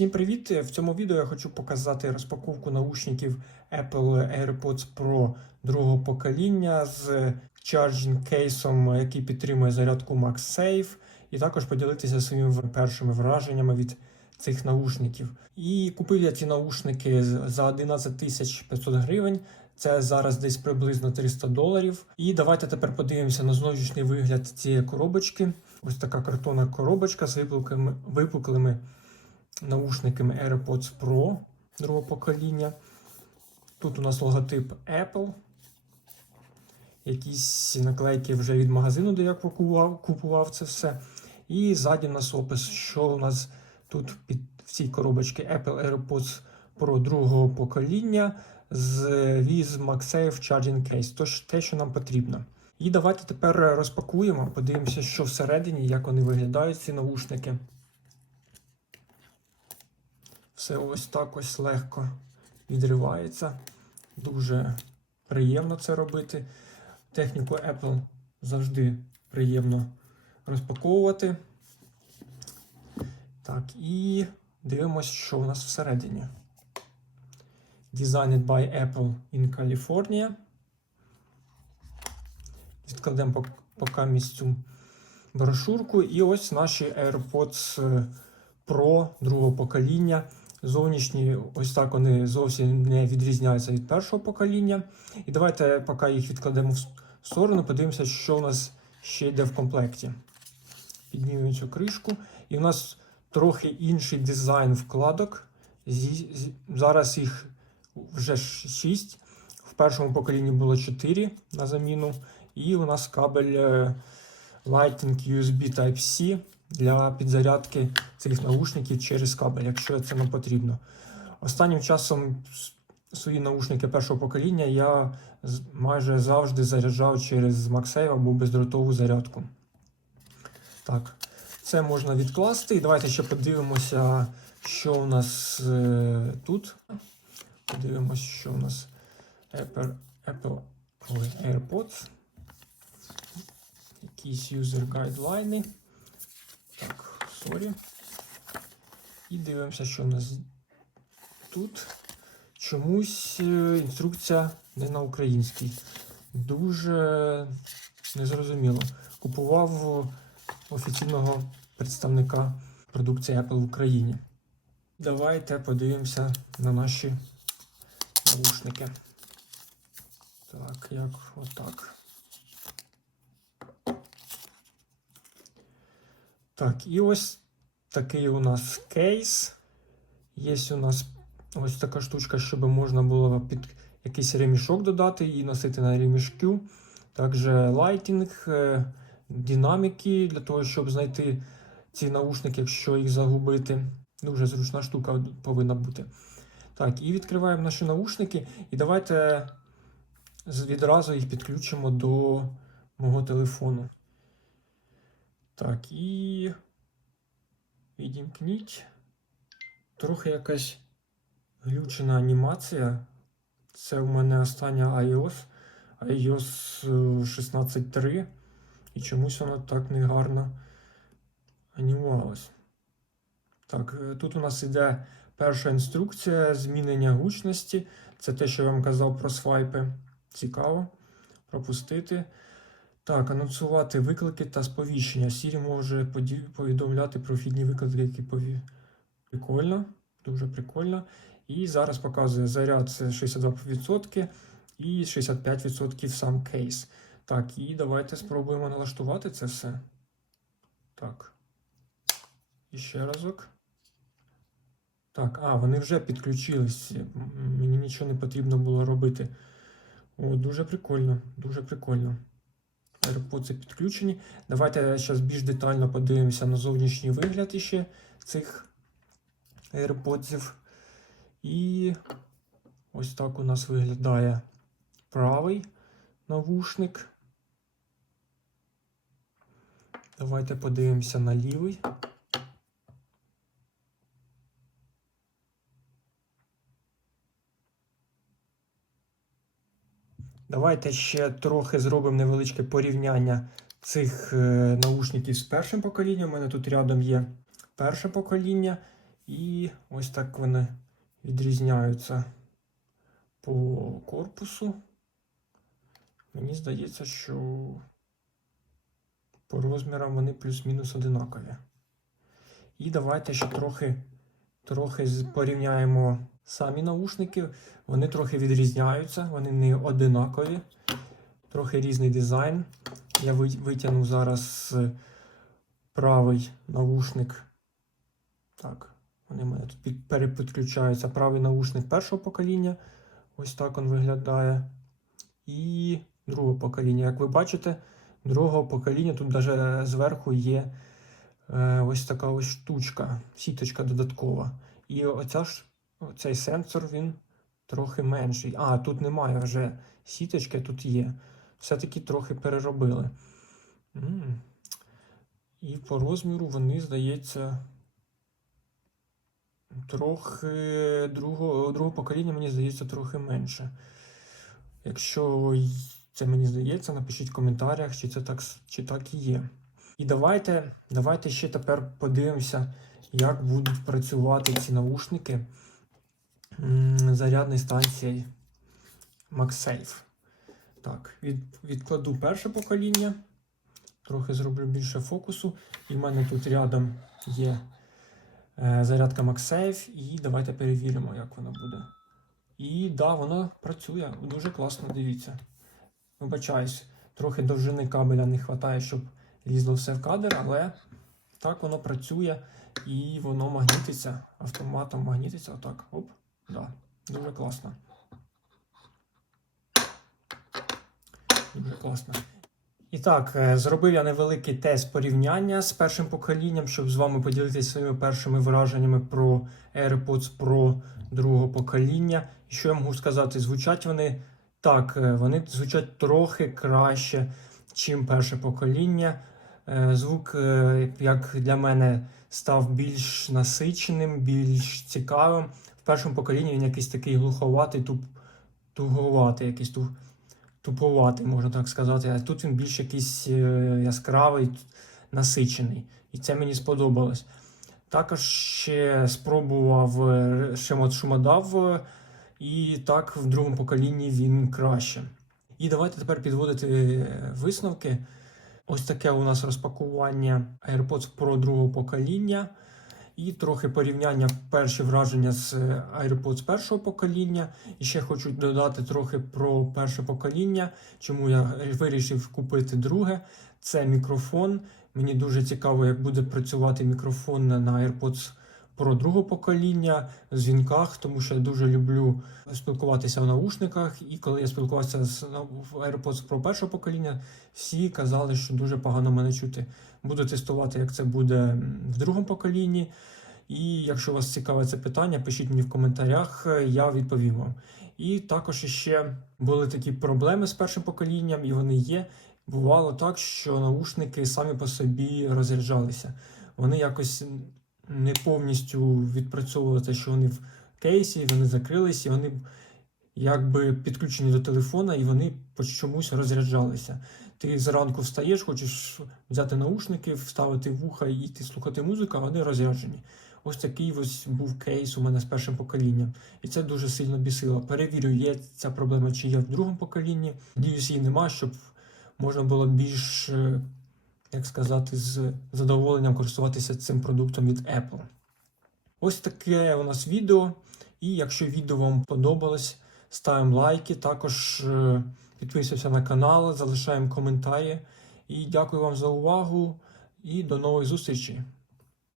Всім привіт! В цьому відео я хочу показати розпаковку наушників Apple AirPods Pro другого покоління з чарджінг кейсом, який підтримує зарядку MagSafe, і також поділитися своїми першими враженнями від цих наушників. І купив я ці наушники за 11 тисяч 500 гривень. Це зараз десь приблизно 300 доларів. І давайте тепер подивимося на зовнішній вигляд цієї коробочки. Ось така картонна коробочка з випуклими, випуклими наушниками AirPods Pro другого покоління. Тут у нас логотип Apple. Якісь наклейки вже від магазину, де я купував, купував це все. І ззаді у нас опис, що у нас тут під в цій коробочці Apple AirPods Pro другого покоління з Wiz MagSafe Charging Case. Тож те, що нам потрібно. І давайте тепер розпакуємо, подивимося, що всередині, як вони виглядають, ці наушники. Все ось так ось легко відривається. Дуже приємно це робити. Техніку Apple завжди приємно розпаковувати. Так, і дивимось, що у нас всередині. Designed by Apple in California. Відкладемо по, поки місцю брошурку. І ось наші AirPods Pro другого покоління. Зовнішні, ось так вони зовсім не відрізняються від першого покоління. І давайте, поки їх відкладемо в сторону, подивимося, що у нас ще йде в комплекті. Піднімемо цю кришку. І у нас трохи інший дизайн вкладок. Зараз їх вже 6. В першому поколінні було 4 на заміну. І у нас кабель Lightning USB Type-C для підзарядки цих наушників через кабель, якщо це нам потрібно. Останнім часом свої наушники першого покоління я майже завжди заряджав через MagSafe або бездротову зарядку. Так, це можна відкласти. І давайте ще подивимося, що у нас е, тут. Подивимося, що у нас Apple, Apple ой, AirPods. Якісь user гайдлайни. Сорі. І дивимося, що у нас тут. Чомусь е, інструкція не на українській. Дуже незрозуміло. Купував офіційного представника продукції Apple в Україні. Давайте подивимося на наші наушники. Так, як отак. Так, і ось такий у нас кейс. Є у нас ось така штучка, щоб можна було під якийсь ремішок додати і носити на ремішку. Також лайтінг, динаміки для того, щоб знайти ці наушники, якщо їх загубити. Дуже зручна штука повинна бути. Так, і відкриваємо наші наушники. І давайте відразу їх підключимо до мого телефону. Так, і відімкніть. Трохи якась глючена анімація. Це в мене остання iOS, iOS 16.3. І чомусь воно так негарно анімувалось. Так, тут у нас іде перша інструкція змінення гучності. Це те, що я вам казав про свайпи. Цікаво. Пропустити. Так, анонсувати виклики та сповіщення. Siri може повідомляти про вхідні виклики, які пові... Прикольно, дуже прикольно. І зараз показує заряд це 62% і 65% сам кейс. Так, і давайте спробуємо налаштувати це все. Так. І ще разок. Так, а, вони вже підключились. Мені нічого не потрібно було робити. О, дуже прикольно, дуже прикольно. AirPods підключені. Давайте зараз більш детально подивимося на зовнішній вигляд іще цих AirPods. І ось так у нас виглядає правий навушник. Давайте подивимося на лівий. Давайте ще трохи зробимо невеличке порівняння цих е, наушників з першим поколінням. У мене тут рядом є перше покоління І ось так вони відрізняються по корпусу. Мені здається, що по розмірам вони плюс-мінус одинакові. І давайте ще трохи, трохи порівняємо самі наушники. Вони трохи відрізняються, вони не одинакові, трохи різний дизайн. Я ви- витягну зараз е, правий наушник. Так, вони мене тут під- перепідключаються. Правий наушник першого покоління. Ось так він виглядає. І другого покоління. Як ви бачите, другого покоління тут навіть зверху є е, ось така ось штучка, сіточка додаткова. І оця ж, цей сенсор він трохи менший. А, тут немає вже сіточки, тут є. Все-таки трохи переробили. І по розміру вони, здається, трохи другого, другого покоління, мені здається, трохи менше. Якщо це мені здається, напишіть в коментарях, чи це так, чи так і є. І давайте, давайте ще тепер подивимося, як будуть працювати ці наушники зарядної станції MagSafe. Так, від, відкладу перше покоління. Трохи зроблю більше фокусу. І в мене тут рядом є е, зарядка MagSafe. І давайте перевіримо, як вона буде. І да, воно працює. Дуже класно, дивіться. Вибачаюсь, трохи довжини кабеля не вистачає, щоб лізло все в кадр, але так воно працює і воно магнітиться, автоматом магнітиться. Отак. Оп, да. Дуже класно. Дуже класно. І так, е, зробив я невеликий тест порівняння з першим поколінням, щоб з вами поділитися своїми першими враженнями про AirPods Pro другого покоління. І що я можу сказати? Звучать вони так, е, вони звучать трохи краще, чим перше покоління. Е, Звук, е, як для мене, став більш насиченим, більш цікавим. В першому поколінні він якийсь такий глуховатий, туп, туговатий, якийсь туп, туповатий, можна так сказати. А тут він більш якийсь е, яскравий, насичений. І це мені сподобалось. Також ще спробував шумод шумодав, і так в другому поколінні він краще. І давайте тепер підводити висновки. Ось таке у нас розпакування AirPods Pro другого покоління. І трохи порівняння перші враження з е, AirPods першого покоління. І ще хочу додати трохи про перше покоління, чому я вирішив купити друге. Це мікрофон. Мені дуже цікаво, як буде працювати мікрофон на AirPods Pro другого покоління дзвінках, тому що я дуже люблю спілкуватися в наушниках. І коли я спілкувався з в AirPods Pro першого покоління, всі казали, що дуже погано мене чути. Буду тестувати, як це буде в другому поколінні. І якщо вас цікаве це питання, пишіть мені в коментарях, я відповім вам. І також ще були такі проблеми з першим поколінням, і вони є. Бувало так, що наушники самі по собі розряджалися. Вони якось не повністю відпрацьовували те, що вони в кейсі, вони закрилися, вони якби підключені до телефона, і вони по чомусь розряджалися. Ти зранку встаєш, хочеш взяти наушники, вставити вуха і йти слухати музику, а вони розряджені. Ось такий ось був кейс у мене з першим поколінням. І це дуже сильно бісило. Перевірю, є ця проблема чи є в другому поколінні. Надіюсь, її нема, щоб можна було більш, е, як сказати, з задоволенням користуватися цим продуктом від Apple. Ось таке у нас відео. І якщо відео вам подобалось, ставимо лайки, також е, підписуємося на канал, залишаємо коментарі. І дякую вам за увагу і до нових зустрічей!